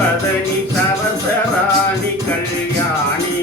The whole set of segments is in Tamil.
வதனி சரசராணி கல்யாணி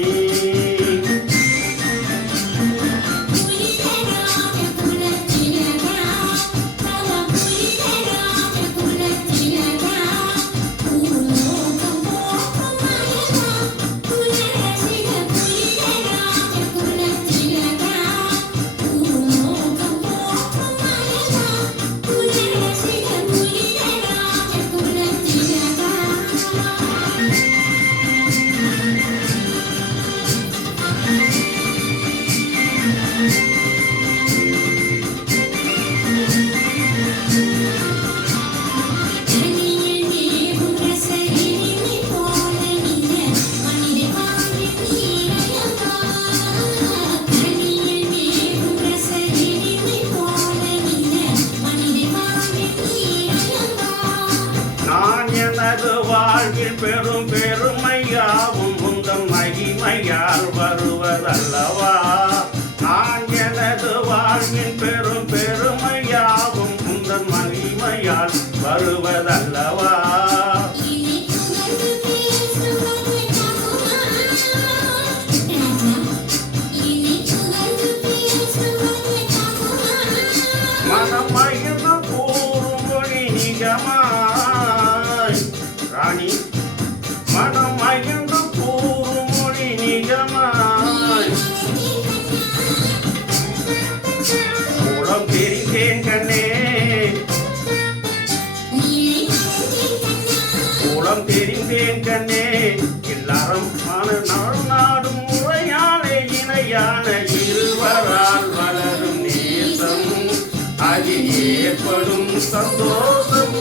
வாழ்வில் பெரும் பெருமையாவும் முந்தம் மகிமையால் வருவதல்லவா நான் எனது வாழ்வின் பெரும் பெருமையாவும் முந்தம் மகிமையால் வருவதல்லவா மனம் மகிழ்ந்து கூறும் மொழி நிஜமாய் ராணி மனம் மகிழ்ந்து கூறும் மொழி நிஜமாய் மூலம் தெரிந்தேன் கண்ணே மூலம் தெரிந்தேன் கண்ணே எல்லாரும் நாடும் முறையான இணையான இருவரால் வளரும் நேசம் அதில் ஏற்படும் சந்தோஷம்